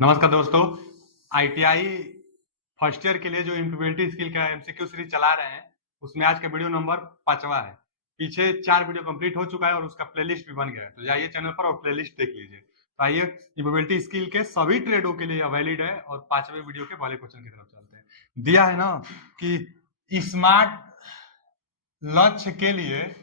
नमस्कार दोस्तों। ITI first year के लिए जो इम्प्लीमेंटिंग स्किल का एमसीक्यू सीरीज चला रहे हैं, उसमें आज का वीडियो नंबर 5वां है। पीछे 4 वीडियो कंप्लीट हो चुका है और उसका प्लेलिस्ट भी बन गया है, तो जाइए चैनल पर और प्लेलिस्ट देख लीजिए। तो आइए, इम्प्लीमेंटिंग स्किल के सभी ट्रेडों के लिए यह वैलिड है और 5वें वीडियो के पहले क्वेश्चन की तरफ चलते हैं। दिया है ना कि स्मार्ट लक्ष्य के लिए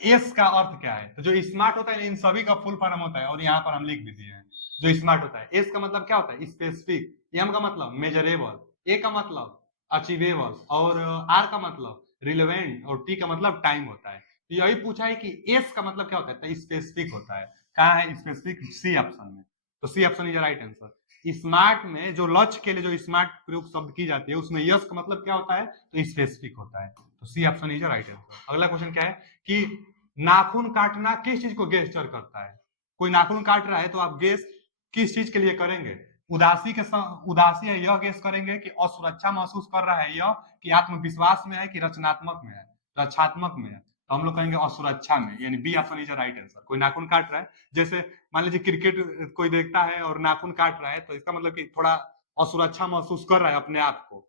एस का अर्थ क्या है। तो जो स्मार्ट होता है इन सभी का फुल फॉर्म होता है और यहाँ पर हम लिख भी दिए हैं। जो स्मार्ट होता है, एस का मतलब क्या होता है? स्पेसिफिक, एम का मतलब मेजरेबल, ए का मतलब अचीवेबल और आर का मतलब रिलेवेंट और टी का मतलब टाइम होता है। तो यही पूछा है कि एस का मतलब क्या होता है? तो स्पेसिफिक होता है। कहाँ है स्पेसिफिक? सी ऑप्शन में। तो C option is right answer. Smart में जो लक्ष्य के लिए जो स्मार्ट प्रयोग शब्द की जाती है उसमें यस का मतलब क्या होता है? तो स्पेसिफिक होता है। तो C option is right answer. अगला क्वेश्चन क्या है कि नाखून काटना किस चीज को गेस्चर करता है? कोई नाखून काट रहा है तो आप गेस किस चीज के लिए करेंगे? उदासी है यह गेस करेंगे कि असुरक्षा महसूस कर रहा है यह, कि आत्मविश्वास में है, कि रचनात्मक में है, रक्षात्मक में है। तो हम लोग कहेंगे असुरक्षा में, यानी B option is right answer. कोई नाखून काट रहा है, जैसे मान लीजिए क्रिकेट कोई देखता है और नाखून काट रहा है, तो इसका मतलब कि थोड़ा असुरक्षा महसूस कर रहा है अपने आप को।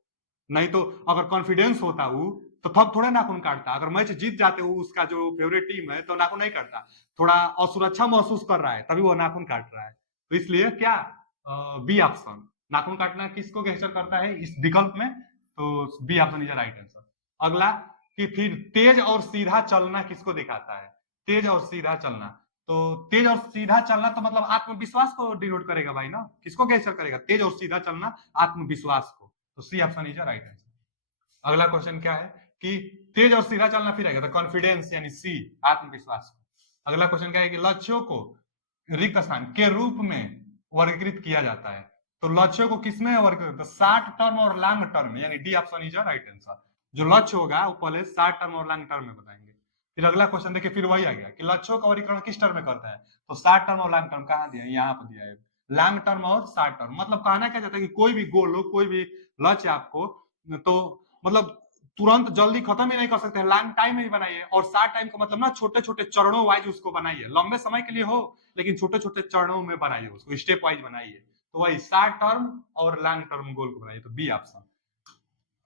नहीं तो अगर कॉन्फिडेंस होता वो तो तब थोड़ा नाखून काटता। अगर मैच जीत जाते वो उसका जो फेवरेट टीम है तो नाखून नहीं काटता। थोड़ा असुरक्षा महसूस कर रहा है तभी वो नाखून काट रहा है। तो इसलिए क्या, बी ऑप्शन, नाखून काटना किसको गेस्चर करता है इस विकल्प में? तो B option is right answer. अगला कि फिर तेज और सीधा चलना किसको दिखाता है? तेज और सीधा चलना, तो तेज और सीधा चलना तो मतलब आत्मविश्वास को डिनोट करेगा भाई ना। किसको गेस्चर करेगा? तेज और सीधा चलना आत्मविश्वास को। तो C option is right answer. अगला क्वेश्चन क्या है कि तेज और सीधा चलना फिर आएगा तो कॉन्फिडेंस यानी सी, आत्मविश्वास को। अगला क्वेश्चन क्या है कि लक्ष्यों को रिक्त स्थान के रूप में वर्गीकृत किया जाता है। तो लक्ष्यों को किसमें वर्गीकृत? शॉर्ट टर्म और लॉन्ग टर्म, यानी D option is right answer. जो लक्ष्य होगा वो पहले शॉर्ट टर्म और लॉन्ग टर्म में बताएंगे। फिर अगला क्वेश्चन देखिए, फिर वही आ गया कि लक्ष्यों का वर्गीकरण किस टर्म में करता है? तो शॉर्ट टर्म और लॉन्ग टर्म कहाँ दिया है? यहाँ पर दिया है। लॉन्ग टर्म और शॉर्ट टर्म मतलब कहना क्या चाहता है कि कोई भी गोल हो, कोई भी लक्ष्य आपको, तो मतलब तुरंत जल्दी खत्म ही नहीं कर सकते हैं, लॉन्ग टाइम में ही बनाइए। और शॉर्ट टाइम का मतलब ना छोटे छोटे चरणों वाइज उसको बनाइए, लंबे समय के लिए हो लेकिन छोटे छोटे चरणों में बनाइए, उसको स्टेप वाइज बनाइए। तो वही शॉर्ट टर्म और लॉन्ग टर्म गोल को बनाइए। तो बी ऑप्शन।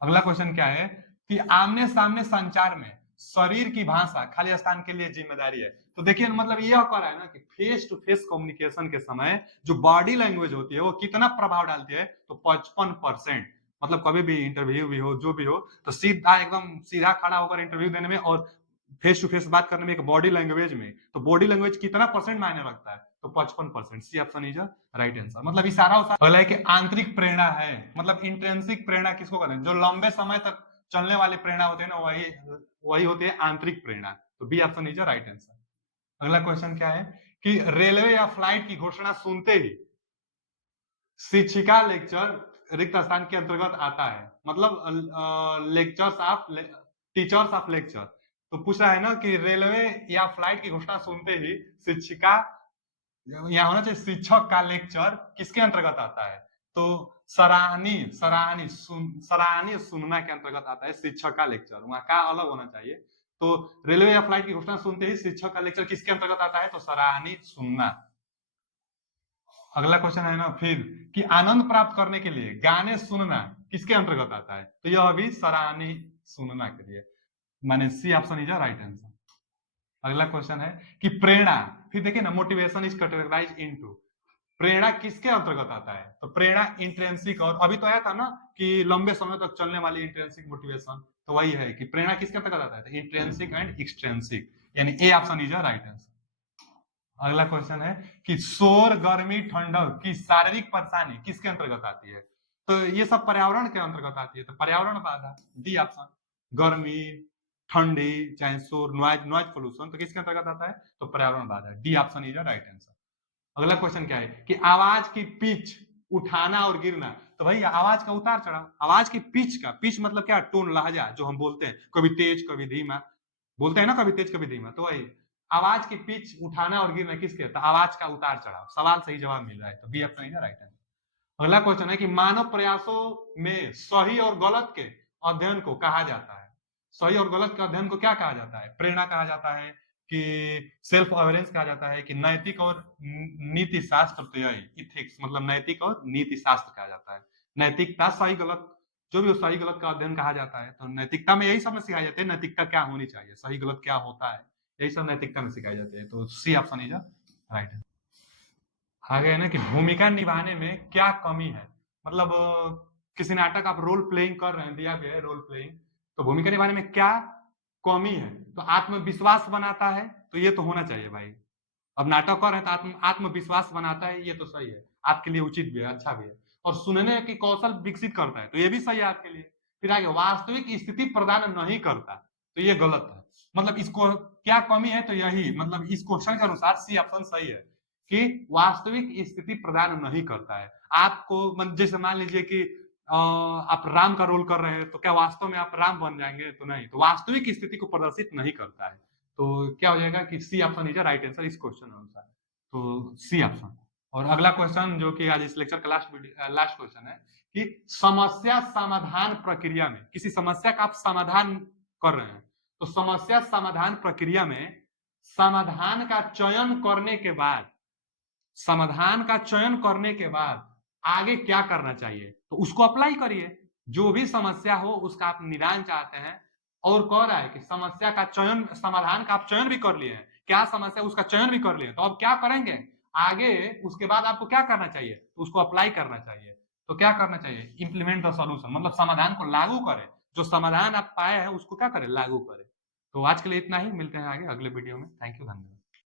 अगला क्वेश्चन क्या है कि आमने सामने संचार में शरीर की भाषा खाली स्थान के लिए जिम्मेदारी है। तो देखिए मतलब यह कह रहा है ना कि फेस टू फेस कम्युनिकेशन के समय जो बॉडी लैंग्वेज होती है वो कितना प्रभाव डालती है? तो 55%। मतलब कभी भी इंटरव्यू भी हो, जो भी हो, तो सीधा एकदम सीधा खड़ा होकर इंटरव्यू देने में और फेस टू फेस बात करने में, एक बॉडी लैंग्वेज में, तो बॉडी लैंग्वेज कितना परसेंट मायने रखता है? तो 55%। C option is right answer. मतलब इशारा उसारा। अगला है कि आंतरिक प्रेरणा है, मतलब इंट्रेंसिक प्रेरणा किसको कहते हैं? जो लंबे समय तक चलने वाली प्रेरणा होती है ना, वही वही होती है आंतरिक प्रेरणा। तो B option is right answer. अगला क्वेश्चन क्या है कि रेलवे या फ्लाइट की घोषणा सुनते ही शिक्षिका लेक्चर रिक्त स्थान के अंतर्गत आता है। मतलब lectures of teachers of lecture. तो पूछ रहा है ना कि रेलवे या फ्लाइट की घोषणा सुनते ही शिक्षिका, यहाँ होना चाहिए शिक्षक का लेक्चर किसके अंतर्गत आता है? तो सराहनीय सुनना के अंतर्गत आता है शिक्षक का लेक्चर, वहां का अलग होना चाहिए। तो रेलवे या फ्लाइट की घोषणा सुनते ही शिक्षक का लेक्चर किसके अंतर्गत आता है? तो सराहनीय सुनना। अगला क्वेश्चन है ना फिर कि आनंद प्राप्त करने के लिए गाने सुनना किसके अंतर्गत आता है? तो यह भी सराहनीय सुनना के लिए, माने C option is right answer. अगला क्वेश्चन है कि प्रेरणा, फिर देखिए ना, मोटिवेशन इज कैटेगराइज्ड इनटू, प्रेरणा किसके अंतर्गत आता है? तो प्रेरणा इंट्रेंसिक, और अभी तो आया था ना कि लंबे समय तक चलने वाली इंट्रेंसिक मोटिवेशन, तो वही है कि प्रेरणा किसके अंतर्गत आता है? तो इंट्रेंसिक एंड एक्सट्रेंसिक, यानी A option is right answer. अगला क्वेश्चन है कि शोर, गर्मी, ठंडक की शारीरिक परेशानी किसके अंतर्गत आती है? तो ये सब पर्यावरण के अंतर्गत आती है, तो पर्यावरण बाधा, डी ऑप्शन। गर्मी, ठंडी, चाहे शोर, नॉइज नॉइज पोल्यूशन, तो किसके अंतर्गत आता है? तो पर्यावरण बाधा, D option is right answer. अगला क्वेश्चन क्या है कि आवाज की पिच उठाना और गिरना। तो भाई आवाज का उतार चढ़ाव, आवाज की पिच का, पिच मतलब क्या? टोन, लहजा जो हम बोलते हैं, कभी तेज कभी धीमा बोलते हैं ना, कभी तेज कभी धीमा, तो वही आवाज की पिच उठाना और गिरना किसके? तो आवाज का उतार चढ़ाव। सवाल सही जवाब मिल रहा है, तो B option is right answer. अगला क्वेश्चन है कि मानव प्रयासों में सही और गलत के अध्ययन को कहा जाता है। सही और गलत के अध्ययन को क्या कहा जाता है? प्रेरणा कहा जाता है, कि सेल्फ अवेयरेंस कहा जाता है, कि नैतिक और नीति शास्त्र तो यही इथिक्स, मतलब नैतिक और नीति शास्त्र कहा जाता है। नैतिकता, सही गलत, जो भी सही गलत का अध्ययन कहा जाता है, तो नैतिकता में यही सब में सिखाया जाता है, नैतिकता क्या होनी चाहिए, सही गलत क्या होता है, यही सब नैतिकता में सिखाई जाती है। तो सी ऑप्शन इज राइट है। आगे है ना कि भूमिका निभाने में क्या कमी है, मतलब किसी नाटक आप रोल प्लेइंग कर रहे हैं, दिया गया है रोल प्लेइंग, तो भूमिका निभाने में क्या कमी है, तो आत्मविश्वास बनाता है, तो ये तो होना चाहिए भाई। अब नाटक कर रहे हैं तो आत्मविश्वास बनाता है, ये तो सही है, आपके लिए उचित भी है, अच्छा भी है। और सुनने की कौशल विकसित करता है, तो ये भी सही है आपके लिए। फिर आगे वास्तविक स्थिति प्रदान नहीं करता, तो ये गलत है। मतलब इसको क्या कमी है, तो यही, मतलब इस क्वेश्चन के अनुसार सी ऑप्शन सही है कि वास्तविक स्थिति प्रदान नहीं करता है आपको। जैसे मान लीजिए कि आप राम का रोल कर रहे हैं, तो क्या वास्तव में आप राम बन जाएंगे, तो नहीं, तो वास्तविक स्थिति को प्रदर्शित नहीं करता है। तो क्या हो जाएगा कि C option is right answer इस क्वेश्चन अनुसार, तो सी ऑप्शन। और अगला क्वेश्चन जो कि आज इस लेक्चर का लास्ट क्वेश्चन है कि समस्या समाधान प्रक्रिया में, किसी समस्या का आप समाधान कर रहे हैं, तो समस्या समाधान प्रक्रिया में समाधान का चयन करने के बाद, समाधान का चयन करने के बाद आगे क्या करना चाहिए, तो उसको अप्लाई करिए। जो भी समस्या हो उसका आप निदान चाहते हैं, और कह रहा है कि समस्या का चयन, समाधान का आप चयन भी कर लिए हैं, क्या समस्या उसका चयन भी कर लिए, तो अब क्या करेंगे आगे, उसके बाद आपको क्या करना चाहिए, तो उसको अप्लाई करना चाहिए। तो क्या करना चाहिए, इंप्लीमेंट द सॉल्यूशन, मतलब समाधान को लागू करें, जो समाधान आप पाए हैं उसको क्या करें, लागू करें। तो आज के लिए इतना ही, मिलते हैं आगे अगले वीडियो में। थैंक यू, धन्यवाद।